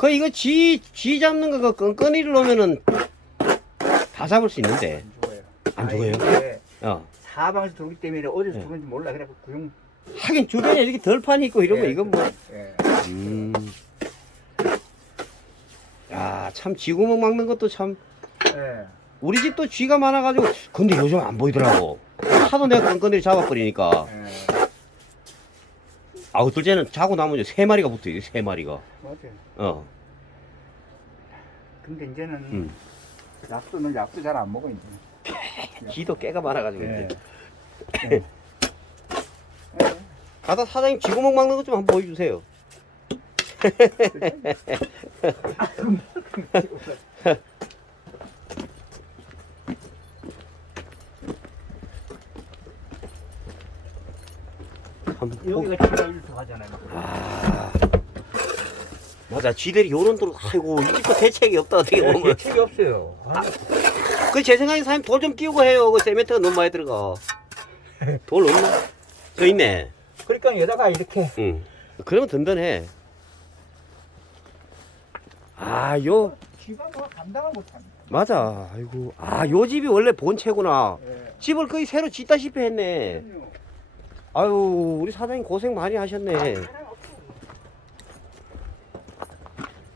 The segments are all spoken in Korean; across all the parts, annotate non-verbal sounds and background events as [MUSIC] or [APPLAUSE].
그 이거 쥐, 쥐 잡는 거 그 끈끈이를 놓으면은 다 잡을 수 있는데. 안 죽어요. 안 죽어요? 이게 어. 사방에서 돌기 때문에 어디서 네. 죽은지 몰라. 그래갖고 구용. 하긴 주변에 이렇게 덜판이 있고 이러면 예, 이건 뭐. 예. 음. 야, 참 쥐구멍 막는 것도 참. 예. 우리 집도 쥐가 많아가지고. 근데 요즘 안 보이더라고. 하도 내가 끈끈이를 잡아버리니까. 예. 아, 때는 자고 나면 이제 세 마리가 붙어 있어, 세 마리가. 맞아요. 어. 근데 이제는 음. 약수는 약수 잘 안 먹어 이제. [LAUGHS] 쥐도 깨가 많아가지고 예. 이제. 예. 예. 가다 사장님 쥐구멍 막는 것 좀 한번 보여주세요. [LAUGHS] 여기가 지가 일터 가잖아요. 아, 맞아. 쥐들이 요런 도로, 아이고, 이 집도 대책이 없다, 어떻게 보면. 대책이 없어요. 아, 그 제 생각에 사장님 돌 좀 끼우고 해요. 그 세멘트가 너무 많이 들어가. 돌 없나? 저 있네. 그러니까 여기다가 이렇게 응. 그러면 든든해. 아, 요, 쥐가 뭐 감당을 못합니다. 맞아. 아이고. 아, 요 집이 원래 본체구나. 예. 집을 거의 새로 짓다시피 했네. 그럼요. 아유, 우리 사장님 고생 많이 하셨네.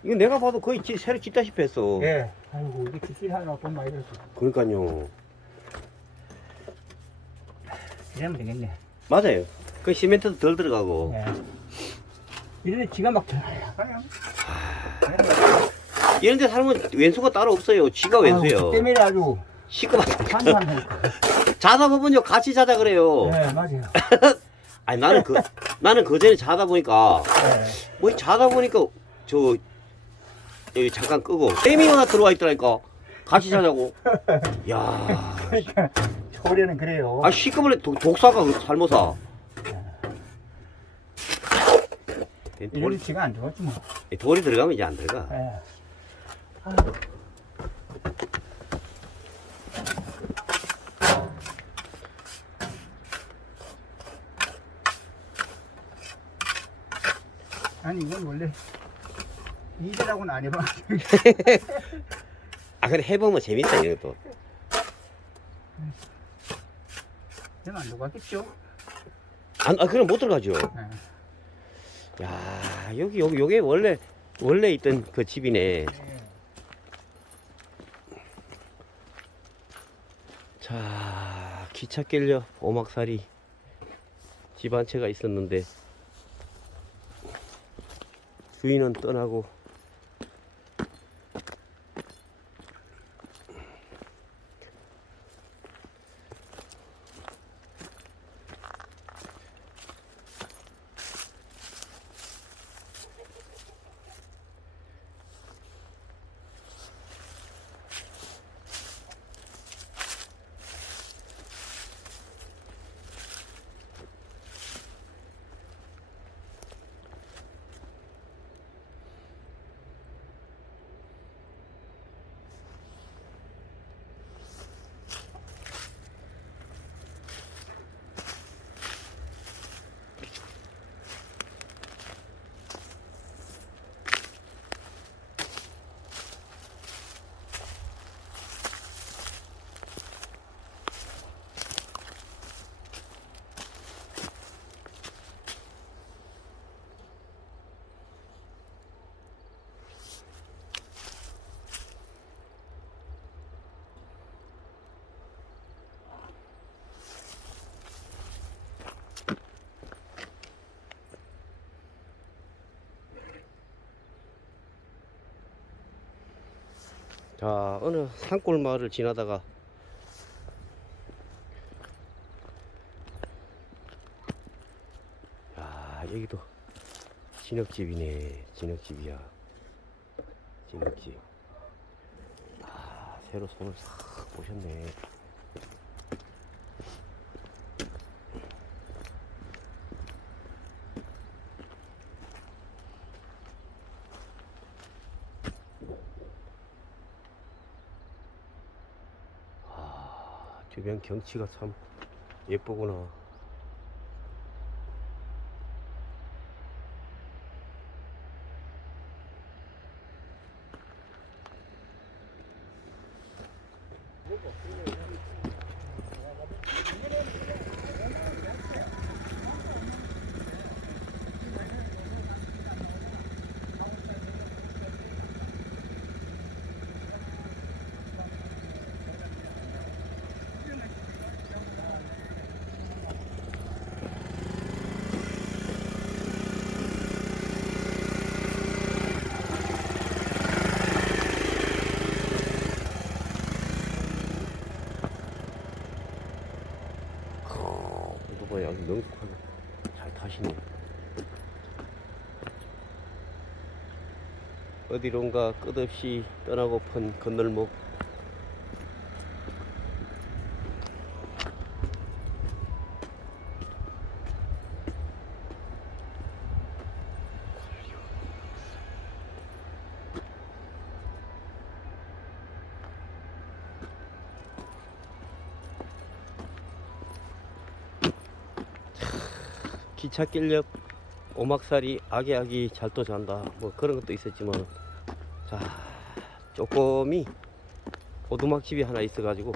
이거 내가 봐도 거의 지- 새로 짓다시피 했어. 예. 아이고 이게 기술 하나 돈 많이 들었어. 그러니까요. 이러면 되겠네. 맞아요. 그 시멘트도 덜 들어가고. 예. 이런데 지가 막 들어가요. 이런 데 살면 왼수가 따로 없어요. 쥐가 왼수요. 때문에 아주 시끄럽다. 자다 보면요 같이 자자 그래요. 네 맞아요. [LAUGHS] 아니 나는 그 나는 그 전에 자다 보니까 네. 뭐 자다 보니까 저 여기 잠깐 끄고 뱀이 하나 들어와 있더라니까 같이 자자고. [LAUGHS] 야, 그러니까 소리는 그래요. 아 독, 독사가 그 살모사. 이런 돌이, 지가 안 좋았지 뭐. 돌이 들어가면 이제 안 들어가. 예. 아니 이건 원래 이대라고는 안 해봐. [LAUGHS] 아 그래 해보면 재밌다 이런 것도. 그냥 안 녹았겠죠? 안, 아 그럼 못 들어가죠. 예. 야 여기 여기 요게 원래 원래 있던 그 집이네. 예. 자 기차 끌려 오막살이 집 한 채가 있었는데 주인은 떠나고 자 어느 산골 마을을 지나다가 야 여기도 진흙집이네 진흙집이야. 진흙집. 아 새로 손을 싹 보셨네 아, 주변 경치가 참 예쁘구나. 어디론가 끝없이 떠나고픈 건널목. 기찻길 옆 오막살이 아기 아기 잘도 잔다. 뭐 그런 것도 있었지만 자 조금이 오두막집이 하나 있어 가지고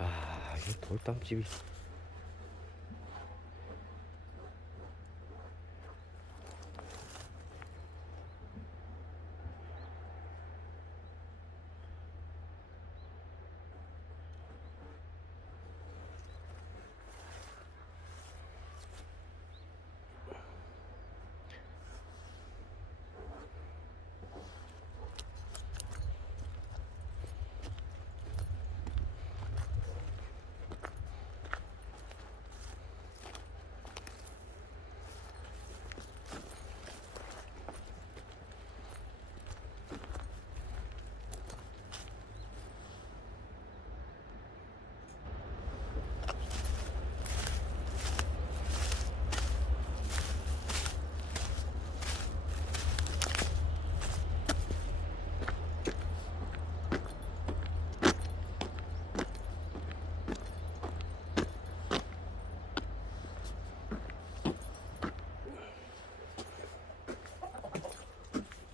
야, 이 돌담집이.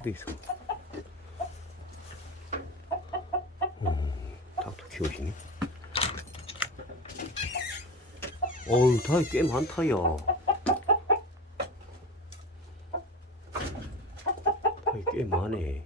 어디 있어? 음, 닭도 키우시네. 어우, 닭이 꽤 많다, 야. 닭이 꽤 많네.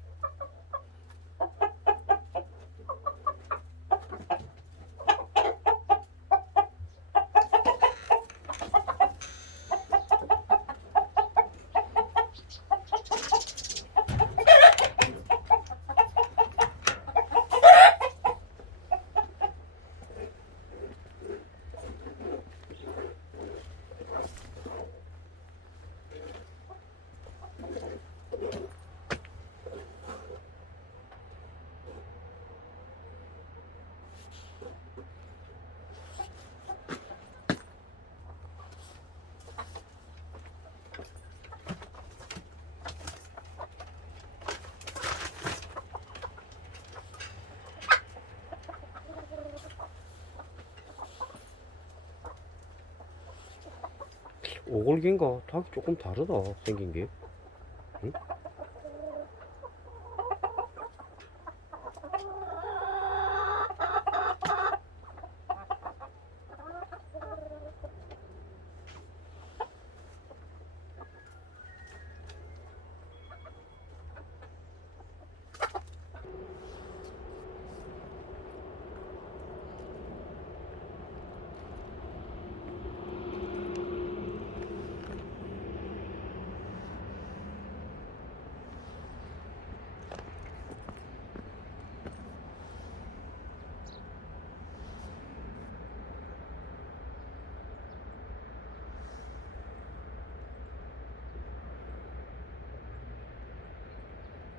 오골개인가? 닭이 조금 다르다, 생긴 게. 응?